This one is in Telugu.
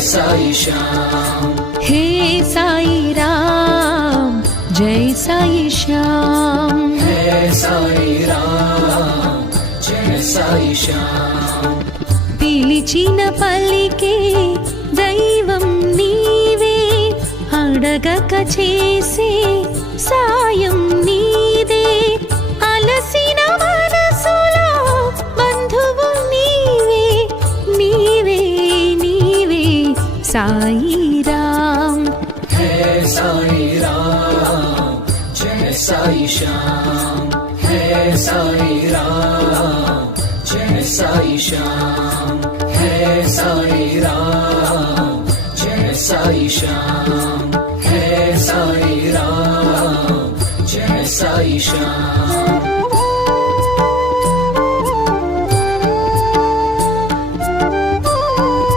साई श्याम। हे साई राम जय साई श्याम। हे साई राम जय साई श्याम। పిలిచిన పలికే దైవం నీవే, అడగక చేసే సాయం నీదే, అలసిన మనసులో బంధువు నీవే, నీవే నీవే సాయి రామ్। हे साई राम जय साई श्याम। हे साई राम जय साई श्याम। हे साई राम जय साई श्याम। हे साई राम जय साई श्याम।